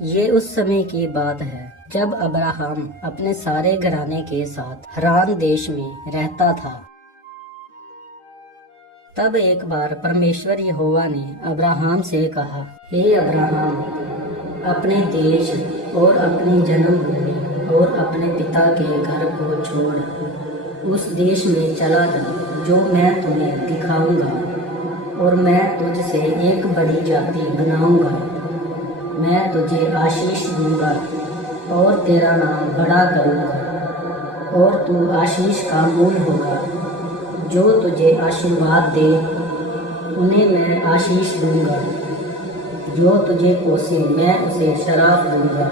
ये उस समय की बात है जब अब्राहम अपने सारे घराने के साथ हरान देश में रहता था। तब एक बार परमेश्वर यहोवा ने अब्राहम से कहा, हे अब्राहम, अपने देश और अपनी जन्मभूमि और अपने पिता के घर को छोड़ उस देश में चला जा जो मैं तुम्हें दिखाऊंगा, और मैं तुझसे एक बड़ी जाति बनाऊंगा। मैं तुझे आशीष दूंगा और तेरा नाम बड़ा करूंगा, और तू आशीष का मूल होगा। जो तुझे आशीर्वाद दे उन्हें मैं आशीष दूंगा, जो तुझे कोसे मैं उसे शराब दूंगा,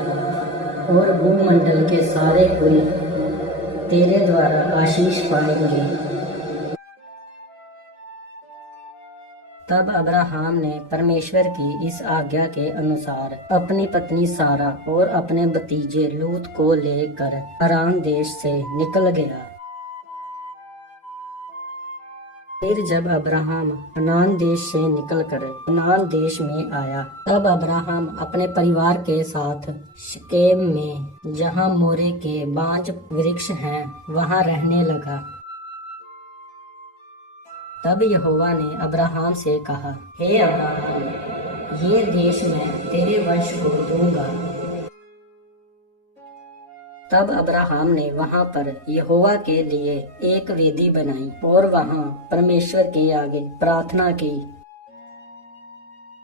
और भूमंडल के सारे कुल तेरे द्वारा आशीष पाएंगे। तब अब्राहम ने परमेश्वर की इस आज्ञा के अनुसार अपनी पत्नी सारा और अपने भतीजे लूत को लेकर हारान देश से निकल गया। फिर जब अब्राहम कनान देश से निकलकर कनान देश में आया, तब अब्राहम अपने परिवार के साथ शकेम में, जहाँ मोरे के बांज वृक्ष हैं, वहाँ रहने लगा। तब यहोवा ने अब्राहम से कहा, हे अब्राहम, ये देश मैं तेरे वंश को दूंगा। तब अब्राहम ने वहां पर यहोवा के लिए एक वेदी बनाई और वहां परमेश्वर के आगे प्रार्थना की।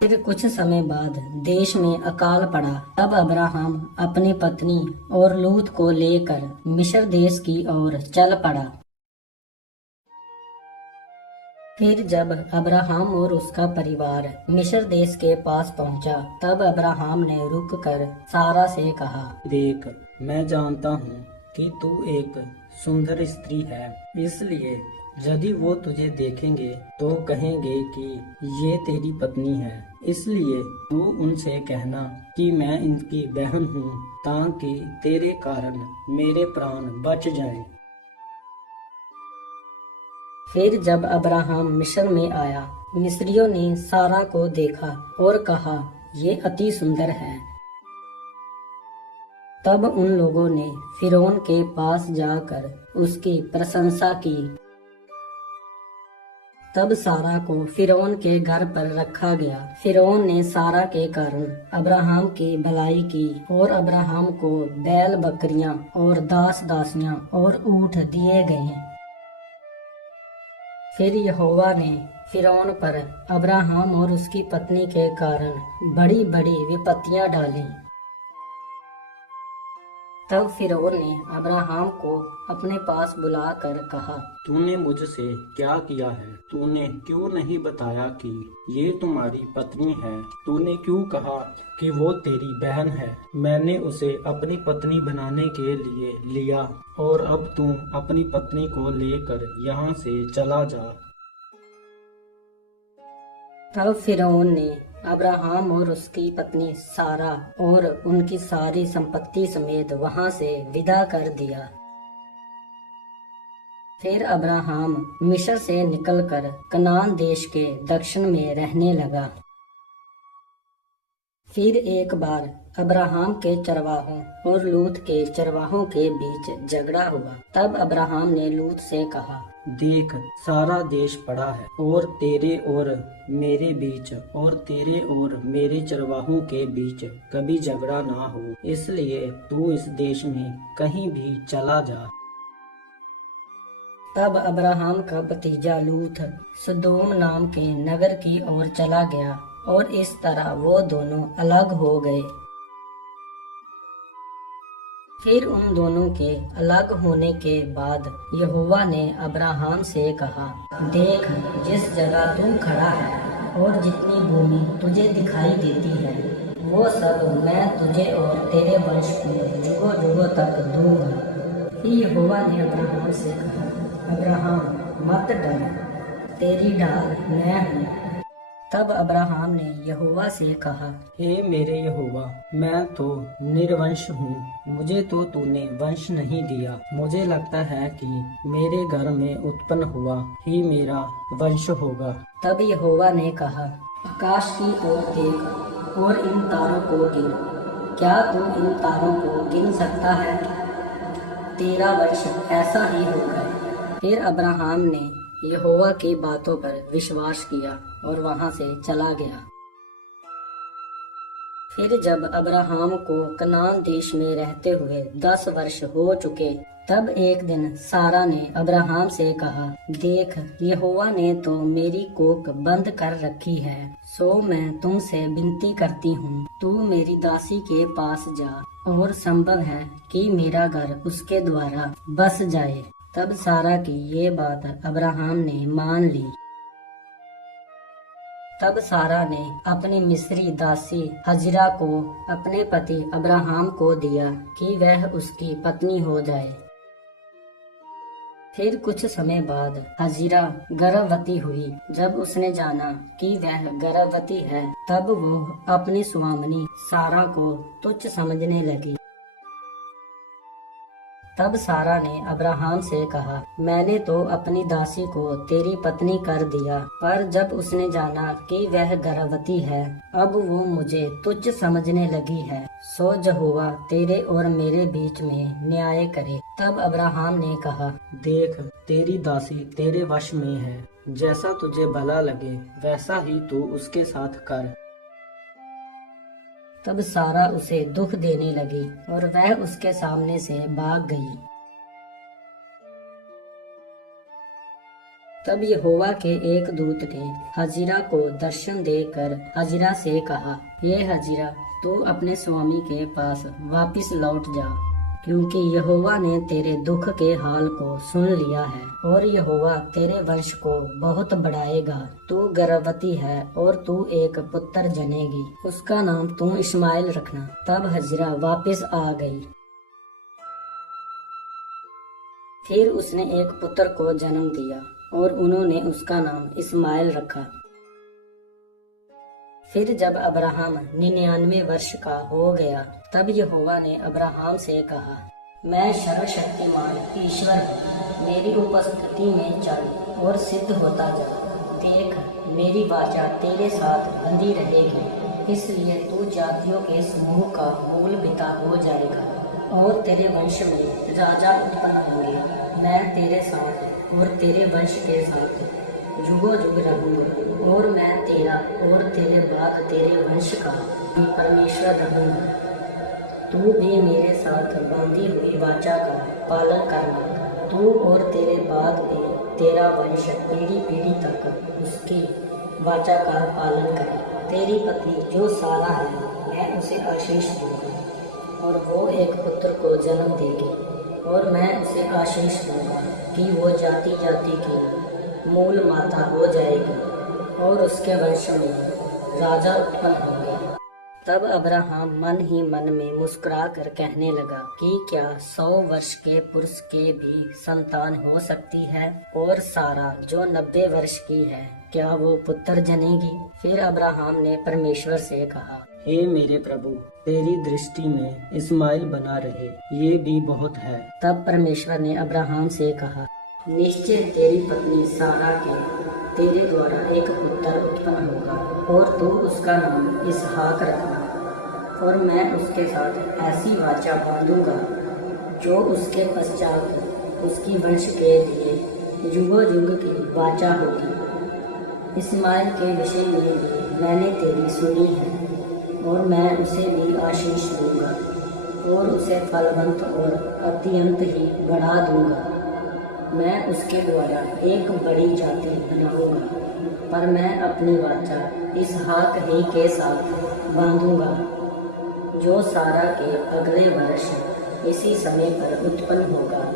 फिर कुछ समय बाद देश में अकाल पड़ा। तब अब्राहम अपनी पत्नी और लूत को लेकर मिस्र देश की ओर चल पड़ा। फिर जब अब्राहम और उसका परिवार मिस्र देश के पास पहुंचा, तब अब्राहम ने रुककर सारा से कहा, देख, मैं जानता हूँ कि तू एक सुंदर स्त्री है, इसलिए यदि वो तुझे देखेंगे तो कहेंगे कि ये तेरी पत्नी है। इसलिए तू उनसे कहना कि मैं इनकी बहन हूँ, ताकि तेरे कारण मेरे प्राण बच जाएं। फिर जब अब्राहम मिस्र में आया, मिस्रियों ने सारा को देखा और कहा, ये अति सुंदर है। तब उन लोगों ने फिरौन के पास जाकर उसकी प्रशंसा की। तब सारा को फिरौन के घर पर रखा गया। फिरौन ने सारा के कारण अब्राहम की भलाई की, और अब्राहम को बैल बकरियां और दास दासियां और ऊँट दिए गए। फिर यहोवा ने फिरौन पर अब्राहम और उसकी पत्नी के कारण बड़ी बड़ी विपत्तियां डाली। तब फिरौन ने अब्राहम को अपने पास बुलाकर कहा, तूने मुझसे क्या किया है? तूने क्यों नहीं बताया कि ये तुम्हारी पत्नी है? तूने क्यों कहा कि वो तेरी बहन है? मैंने उसे अपनी पत्नी बनाने के लिए लिया, और अब तू अपनी पत्नी को लेकर यहाँ से चला जा। तब फिरौन ने अब्राहम और उसकी पत्नी सारा और उनकी सारी संपत्ति समेत वहां से विदा कर दिया। फिर अब्राहम मिस्र से निकलकर कनान देश के दक्षिण में रहने लगा। फिर एक बार अब्राहम के चरवाहों और लूत के चरवाहों के बीच झगड़ा हुआ। तब अब्राहम ने लूत से कहा, देख, सारा देश पड़ा है, और तेरे और मेरे बीच और तेरे और मेरे चरवाहों के बीच कभी झगड़ा ना हो, इसलिए तू इस देश में कहीं भी चला जा। तब अब्राहम का भतीजा लूत सदोम नाम के नगर की ओर चला गया, और इस तरह वो दोनों अलग हो गए। फिर उन दोनों के अलग होने के बाद यहोवा ने अब्राहम से कहा, देख, जिस जगह तू खड़ा है और जितनी भूमि तुझे दिखाई देती है, वो सब मैं तुझे और तेरे वंश को जुगों जुगों तक दूंगा। फिर यहोवा ने अब्राहम से कहा, अब्राहम, मत डर, तेरी ढाल मैं हूँ। तब अब्राहम ने यहोवा से कहा, हे मेरे यहोवा, मैं तो निर्वंश हूँ, मुझे तो तूने वंश नहीं दिया। मुझे लगता है कि मेरे घर में उत्पन्न हुआ ही मेरा वंश होगा। तब यहोवा ने कहा, आकाश की ओर देख और इन तारों को गिन क्या तू इन तारों को गिन सकता है? 13 वर्ष ऐसा ही हो गए। फिर अब्राहम ने यहोवा की बातों पर विश्वास किया और वहां से चला गया। फिर जब अब्राहम को कनान देश में रहते हुए 10 वर्ष हो चुके, तब एक दिन सारा ने अब्राहम से कहा, देख, यहोवा ने तो मेरी कोख बंद कर रखी है, सो मैं तुमसे विनती करती हूँ, तू मेरी दासी के पास जा, और संभव है कि मेरा घर उसके द्वारा बस जाए। तब सारा की ये बात अब्राहम ने मान ली। तब सारा ने अपनी मिस्री दासी हजिरा को अपने पति अब्राहम को दिया कि वह उसकी पत्नी हो जाए। फिर कुछ समय बाद हजिरा गर्भवती हुई। जब उसने जाना कि वह गर्भवती है, तब वो अपनी स्वामिनी सारा को तुच्छ समझने लगी। तब सारा ने अब्राहम से कहा, मैंने तो अपनी दासी को तेरी पत्नी कर दिया, पर जब उसने जाना कि वह गर्भवती है, अब वो मुझे तुच्छ समझने लगी है। सो यहोवा तेरे और मेरे बीच में न्याय करे। तब अब्राहम ने कहा, देख, तेरी दासी तेरे वश में है, जैसा तुझे भला लगे वैसा ही तू उसके साथ कर। तब सारा उसे दुख देने लगी और वह उसके सामने से भाग गई। तब यहोवा के एक दूत ने हजिरा को दर्शन देकर हजिरा से कहा, ये हजिरा, तू अपने स्वामी के पास वापिस लौट जा, क्योंकि यहोवा ने तेरे दुख के हाल को सुन लिया है, और यहोवा तेरे वंश को बहुत बढ़ाएगा। तू गर्भवती है और तू एक पुत्र जनेगी, उसका नाम तू इस्माइल रखना। तब हजिरा वापस आ गई। फिर उसने एक पुत्र को जन्म दिया और उन्होंने उसका नाम इस्माइल रखा। फिर जब अब्राहम 99 वर्ष का हो गया, तब यहोवा ने अब्राहम से कहा, मैं सर्वशक्तिमान ईश्वर हूँ, मेरी उपस्थिति में चल और सिद्ध होता जा। देख, मेरी वाचा तेरे साथ बंधी रहेगी, इसलिए तू जातियों के समूह का मूल पिता हो जाएगा और तेरे वंश में राजा उत्पन्न होंगे। मैं तेरे साथ और तेरे वंश के साथ जुगों जुग रहूंगा, और मैं तेरा और तेरे बाद तेरे वंश का भी परमेश्वर रहूंगा। तू भी मेरे साथ बांधी हुई वाचा का पालन करना। तू और तेरे बाद भी तेरा वंश पीढ़ी पीढ़ी तक उसकी वाचा का पालन करे। तेरी पत्नी जो सारा है, मैं उसे आशीष दूंगा और वो एक पुत्र को जन्म देगी, और मैं उसे आशीष दूंगा कि वो जाति जाति की मूल माता हो जाएगी, और उसके वंश में राजा उत्पन्न होंगे। तब अब्राहम मन ही मन में मुस्कुरा कर कहने लगा कि क्या 100 वर्ष के पुरुष के भी संतान हो सकती है, और सारा जो 90 वर्ष की है, क्या वो पुत्र जनेगी? फिर अब्राहम ने परमेश्वर से कहा, हे मेरे प्रभु, तेरी दृष्टि में इस्माइल बना रहे, ये भी बहुत है। तब परमेश्वर ने अब्राहम से कहा, निश्चय तेरी पत्नी सारा के तेरे द्वारा एक पुत्र उत्पन्न होगा, और तू उसका नाम इसहाक रखना, और मैं उसके साथ ऐसी वाचा बांधूंगा जो उसके पश्चात उसकी वंश के लिए युगों युग की वाचा होगी। इस्माइल के विषय में भी मैंने तेरी सुनी है, और मैं उसे भी आशीष दूंगा और उसे फलवंत और अत्यंत ही बढ़ा दूंगा। मैं उसके द्वारा एक बड़ी जाति बनाऊंगा, पर मैं अपनी वाचा इसहाक ही के साथ बांधूंगा, जो सारा के अगले वर्ष इसी समय पर उत्पन्न होगा।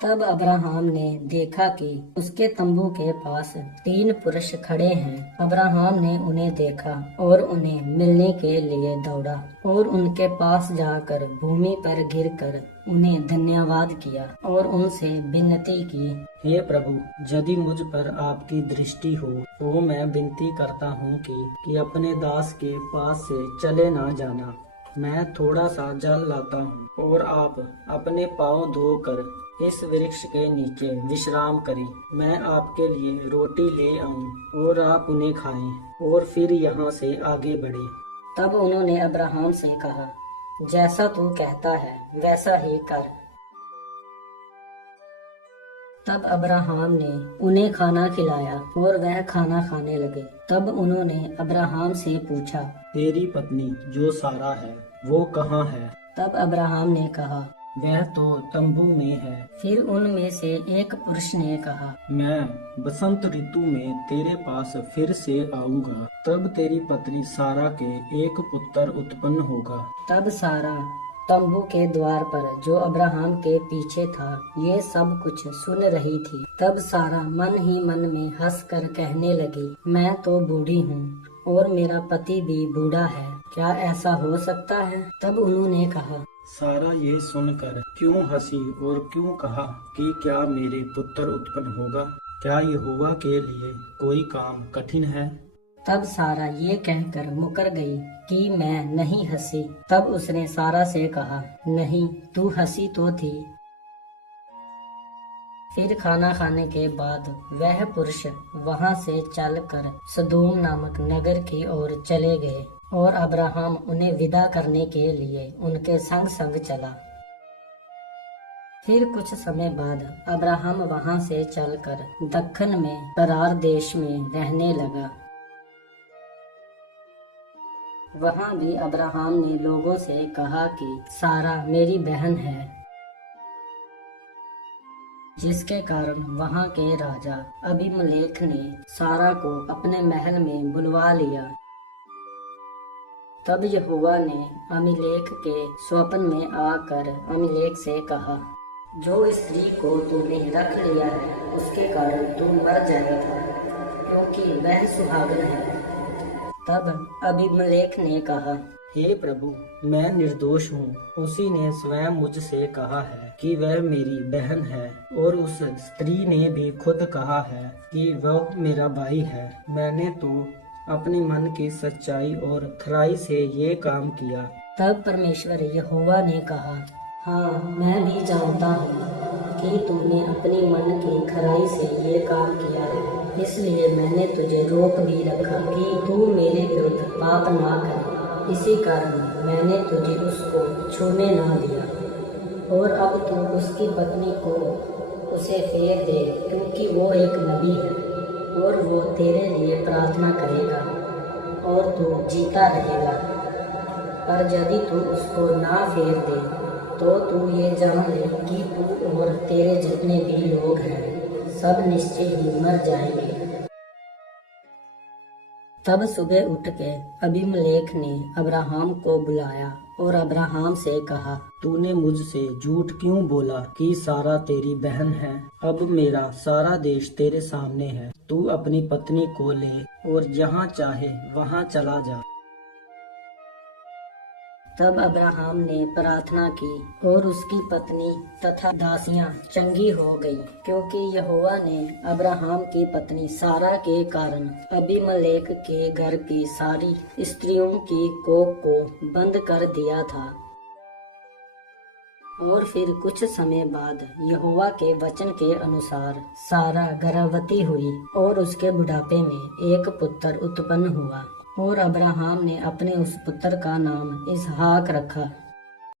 तब अब्राहम ने देखा कि उसके तंबू के पास 3 पुरुष खड़े हैं। अब्राहम ने उन्हें देखा और उन्हें मिलने के लिए दौड़ा और उनके पास जाकर भूमि पर गिरकर उन्हें धन्यवाद किया और उनसे विनती की, हे प्रभु, यदि मुझ पर आपकी दृष्टि हो तो मैं विनती करता हूँ कि अपने दास के पास से चले ना जाना। मैं थोड़ा सा जल लाता हूँ और आप अपने पाँव धोकर इस वृक्ष के नीचे विश्राम करें। मैं आपके लिए रोटी ले आऊं और आप उन्हें खाएं और फिर यहाँ से आगे बढ़ें। तब उन्होंने अब्राहम से कहा, जैसा तू कहता है वैसा ही कर। तब अब्राहम ने उन्हें खाना खिलाया और वह खाना खाने लगे। तब उन्होंने अब्राहम से पूछा, तेरी पत्नी जो सारा है वो कहाँ है? तब अब्राहम ने कहा, वह तो तंबू में है। फिर उनमें से एक पुरुष ने कहा, मैं बसंत ऋतु में तेरे पास फिर से आऊंगा, तब तेरी पत्नी सारा के एक पुत्र उत्पन्न होगा। तब सारा तंबू के द्वार पर जो अब्राहम के पीछे था ये सब कुछ सुन रही थी। तब सारा मन ही मन में हंसकर कहने लगी, मैं तो बूढ़ी हूँ और मेरा पति भी बूढ़ा है, क्या ऐसा हो सकता है? तब उन्होंने कहा, सारा ये सुनकर क्यों हंसी और क्यों कहा कि क्या मेरे पुत्र उत्पन्न होगा? क्या यहोवा के लिए कोई काम कठिन है? तब सारा ये कहकर मुकर गई कि मैं नहीं हंसी। तब उसने सारा से कहा, नहीं, तू हंसी तो थी। फिर खाना खाने के बाद वह पुरुष वहां से चलकर सदोम नामक नगर की ओर चले गए और अब्राहम उन्हें विदा करने के लिए उनके संग संग चला। फिर कुछ समय बाद अब्राहम वहां से चलकर दक्खन में करार देश में रहने लगा। वहां भी अब्राहम ने लोगों से कहा कि सारा मेरी बहन है, जिसके कारण वहां के राजा अबीमेलेक ने सारा को अपने महल में बुलवा लिया। तब यहोवा ने अमीलेक के स्वप्न में आकर अमीलेक से कहा, जो स्त्री को तूने रख लिया है उसके कारण तू मर जाएगा, क्योंकि वह सुहागन है। तब अबीमेलेक ने कहा, हे प्रभु, मैं निर्दोष हूँ। उसी ने स्वयं मुझसे कहा है कि वह मेरी बहन है, और उस स्त्री ने भी खुद कहा है कि वह मेरा भाई है। मैंने तो अपने मन की सच्चाई और खराई से ये काम किया। तब परमेश्वर यहोवा ने कहा, हाँ, मैं भी जानता हूँ कि तूने अपने मन की खराई से ये काम किया है, इसलिए मैंने तुझे रोक भी रखा कि तू मेरे विरुद्ध पाप ना करे। इसी कारण मैंने तुझे उसको छूने ना दिया। और अब तू उसकी पत्नी को उसे फेर दे, क्योंकि वो एक नबी है और वो तेरे लिए प्रार्थना करेगा और तू जीता रहेगा। पर यदि तू उसको ना फेर दे तो तू ये जान ले कि तू और तेरे जितने भी लोग हैं सब निश्चय ही मर जाएंगे। तब सुबह उठ के अबीमेलेक ने अब्राहम को बुलाया और अब्राहम से कहा, तूने मुझसे झूठ क्यों बोला कि सारा तेरी बहन है? अब मेरा सारा देश तेरे सामने है। तू अपनी पत्नी को ले और जहाँ चाहे वहाँ चला जा। तब अब्राहम ने प्रार्थना की और उसकी पत्नी तथा दासियां चंगी हो गई, क्योंकि यहोवा ने अब्राहम की पत्नी सारा के कारण अबीमेलेक के घर की सारी स्त्रियों की कोख को बंद कर दिया था। और फिर कुछ समय बाद यहोवा के वचन के अनुसार सारा गर्भवती हुई और उसके बुढ़ापे में एक पुत्र उत्पन्न हुआ। और अब्राहम ने अपने उस पुत्र का नाम इसहाक रखा।